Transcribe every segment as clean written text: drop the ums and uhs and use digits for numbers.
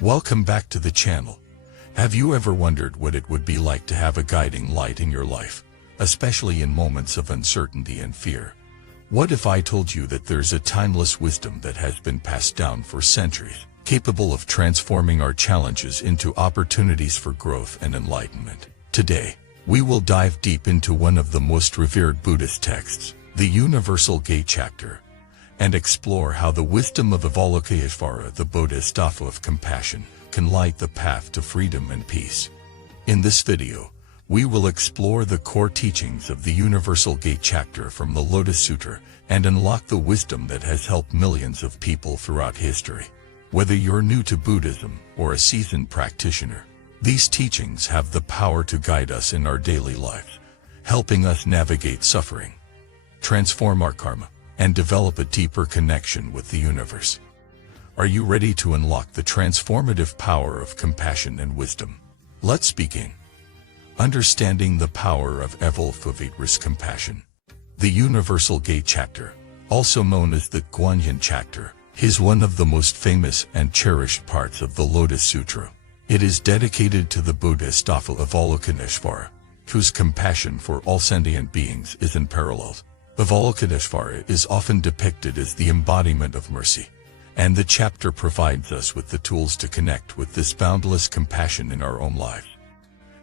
Welcome back to the channel. Have you ever wondered what it would be like to have a guiding light in your life, especially in moments of uncertainty and fear? What if I told you that there's a timeless wisdom that has been passed down for centuries, capable of transforming our challenges into opportunities for growth and enlightenment? Today, we will dive deep into one of the most revered Buddhist texts, the Universal Gate Chapter, and explore how the wisdom of Avalokiteshvara, the Bodhisattva of compassion, can light the path to freedom and peace. In this video, we will explore the core teachings of the Universal Gate Chapter from the Lotus Sutra and unlock the wisdom that has helped millions of people throughout history. Whether you're new to Buddhism or a seasoned practitioner, these teachings have the power to guide us in our daily lives, helping us navigate suffering, transform our karma, and develop a deeper connection with the universe. Are you ready to unlock the transformative power of compassion and wisdom? Let's begin. Understanding the power of Avalokiteshvara's compassion. The Universal Gate Chapter, also known as the Guanyin Chapter, is one of the most famous and cherished parts of the Lotus Sutra. It is dedicated to the Bodhisattva Avalokiteshvara, whose compassion for all sentient beings is unparalleled. Avalokiteshvara is often depicted as the embodiment of mercy, and the chapter provides us with the tools to connect with this boundless compassion in our own lives.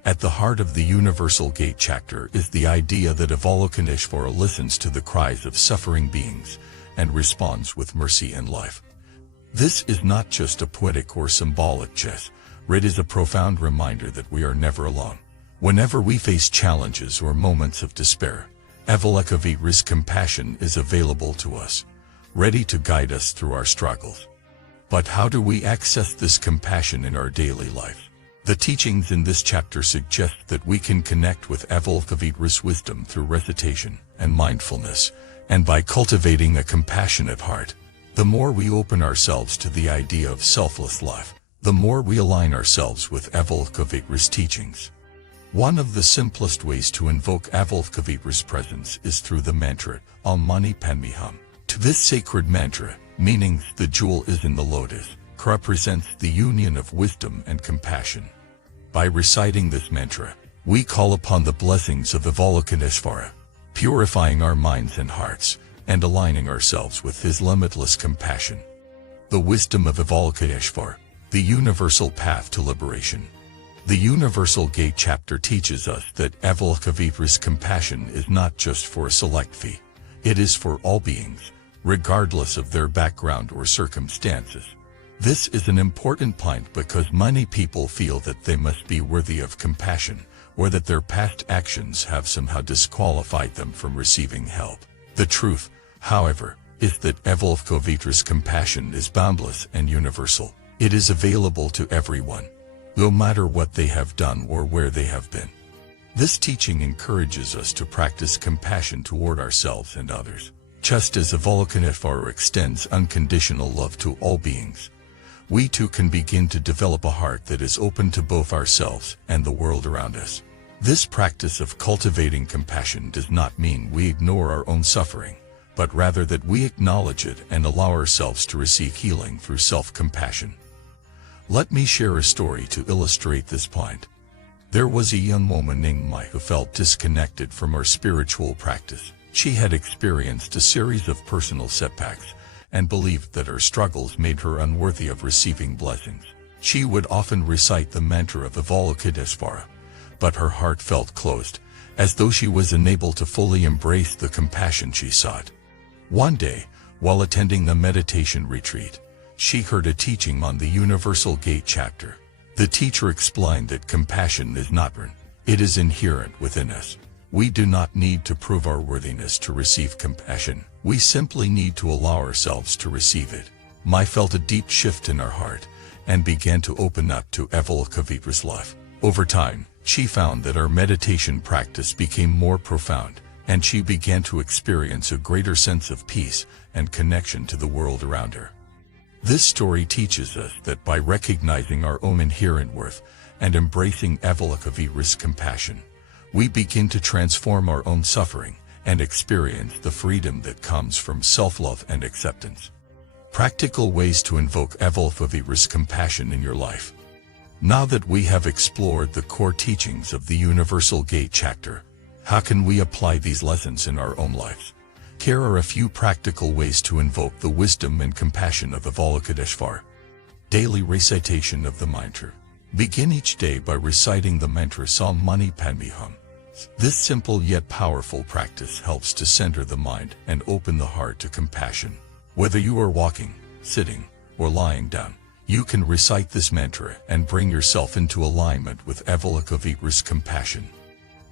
At the heart of the Universal Gate Chapter is the idea that Avalokiteshvara listens to the cries of suffering beings and responds with mercy and life. This is not just a poetic or symbolic gest, it is a profound reminder that we are never alone. Whenever we face challenges or moments of despair, Avalokiteshvara's compassion is available to us, ready to guide us through our struggles. But how do we access this compassion in our daily life? The teachings in this chapter suggest that we can connect with Avalokiteshvara's wisdom through recitation and mindfulness, and by cultivating a compassionate heart. The more we open ourselves to the idea of selfless life, the more we align ourselves with Avalokiteshvara's teachings. One of the simplest ways to invoke Avalokiteshvara's presence is through the mantra, Om Mani Padme Hum. To this sacred mantra, meaning the jewel is in the lotus, represents the union of wisdom and compassion. By reciting this mantra, we call upon the blessings of Avalokiteshvara, purifying our minds and hearts, and aligning ourselves with his limitless compassion. The wisdom of Avalokiteshvara, the universal path to liberation. The Universal Gate Chapter teaches us that Avalokiteshvara's compassion is not just for a select few. It is for all beings, regardless of their background or circumstances. This is an important point because many people feel that they must be worthy of compassion, or that their past actions have somehow disqualified them from receiving help. The truth, however, is that Avalokiteshvara's compassion is boundless and universal. It is available to everyone, no matter what they have done or where they have been. This teaching encourages us to practice compassion toward ourselves and others. Just as Avalokiteshvara extends unconditional love to all beings, we too can begin to develop a heart that is open to both ourselves and the world around us. This practice of cultivating compassion does not mean we ignore our own suffering, but rather that we acknowledge it and allow ourselves to receive healing through self-compassion. Let me share a story to illustrate this point. There was a young woman named Mai who felt disconnected from her spiritual practice. She had experienced a series of personal setbacks and believed that her struggles made her unworthy of receiving blessings. She would often recite the mantra of Avalokiteshvara, but her heart felt closed, as though she was unable to fully embrace the compassion she sought. One day, while attending the meditation retreat, she heard a teaching on the Universal Gate Chapter. The teacher explained that compassion is not born, it is inherent within us. We do not need to prove our worthiness to receive compassion. We simply need to allow ourselves to receive it. Mai felt a deep shift in her heart and began to open up to Avalokiteshvara's life. Over time, she found that her meditation practice became more profound, and she began to experience a greater sense of peace and connection to the world around her. This story teaches us that by recognizing our own inherent worth and embracing Avalokiteshvara's compassion, we begin to transform our own suffering and experience the freedom that comes from self-love and acceptance. Practical ways to invoke Avalokiteshvara's compassion in your life. Now that we have explored the core teachings of the Universal Gate chapter, how can we apply these lessons in our own lives? Here are a few practical ways to invoke the wisdom and compassion of Avalokiteshvara. Daily recitation of the mantra. Begin each day by reciting the mantra Sam Mani Padme Hum. This simple yet powerful practice helps to center the mind and open the heart to compassion. Whether you are walking, sitting, or lying down, you can recite this mantra and bring yourself into alignment with Avalokiteshvara's compassion.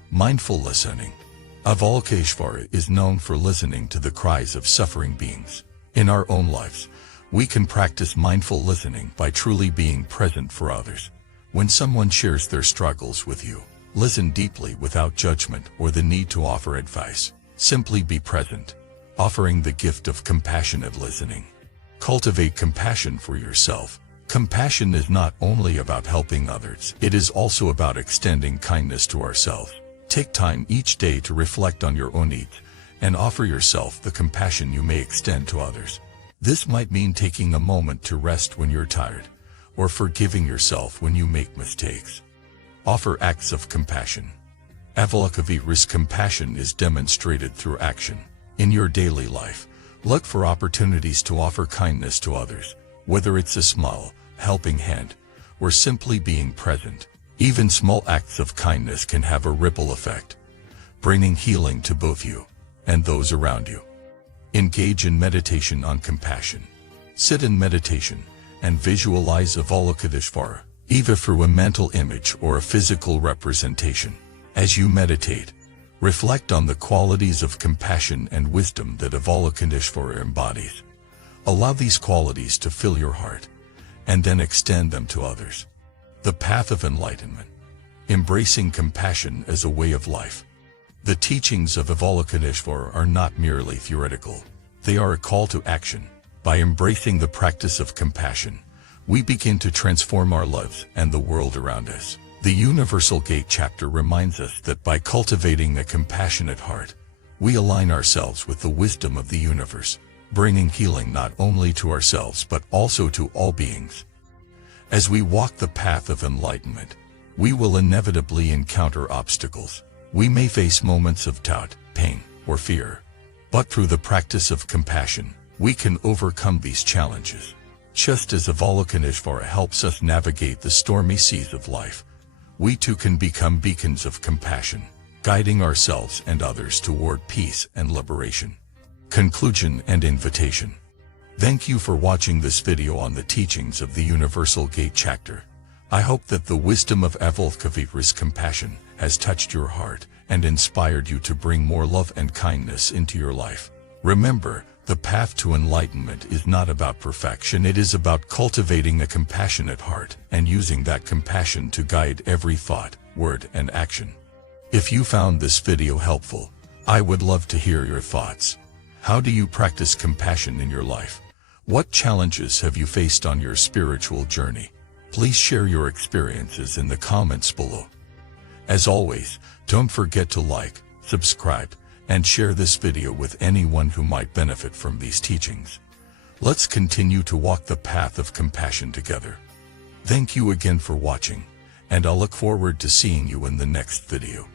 Mindful listening. Avalokiteshvara is known for listening to the cries of suffering beings. In our own lives, we can practice mindful listening by truly being present for others. When someone shares their struggles with you, listen deeply without judgment or the need to offer advice. Simply be present, offering the gift of compassionate listening. Cultivate compassion for yourself. Compassion is not only about helping others, it is also about extending kindness to ourselves. Take time each day to reflect on your own needs and offer yourself the compassion you may extend to others. This might mean taking a moment to rest when you're tired, or forgiving yourself when you make mistakes. Offer acts of compassion. Avalokiteshvara's compassion is demonstrated through action. In your daily life, look for opportunities to offer kindness to others, whether it's a smile, helping hand, or simply being present. Even small acts of kindness can have a ripple effect, bringing healing to both you and those around you. Engage in meditation on compassion. Sit in meditation and visualize Avalokiteshvara, either through a mental image or a physical representation. As you meditate, reflect on the qualities of compassion and wisdom that Avalokiteshvara embodies. Allow these qualities to fill your heart, and then extend them to others. The path of enlightenment. Embracing compassion as a way of life. The teachings of Avalokiteshvara are not merely theoretical. They are a call to action. By embracing the practice of compassion, we begin to transform our lives and the world around us. The Universal Gate chapter reminds us that by cultivating a compassionate heart, we align ourselves with the wisdom of the universe, bringing healing not only to ourselves but also to all beings. As we walk the path of enlightenment, we will inevitably encounter obstacles. We may face moments of doubt, pain, or fear. But through the practice of compassion, we can overcome these challenges. Just as Avalokiteshvara helps us navigate the stormy seas of life, we too can become beacons of compassion, guiding ourselves and others toward peace and liberation. Conclusion and invitation. Thank you for watching this video on the teachings of the Universal Gate chapter. I hope that the wisdom of Avalokiteshvara's compassion has touched your heart and inspired you to bring more love and kindness into your life. Remember, the path to enlightenment is not about perfection, it is about cultivating a compassionate heart and using that compassion to guide every thought, word, and action. If you found this video helpful, I would love to hear your thoughts. How do you practice compassion in your life? What challenges have you faced on your spiritual journey? Please share your experiences in the comments below. As always, don't forget to like, subscribe, and share this video with anyone who might benefit from these teachings. Let's continue to walk the path of compassion together. Thank you again for watching, and I'll look forward to seeing you in the next video.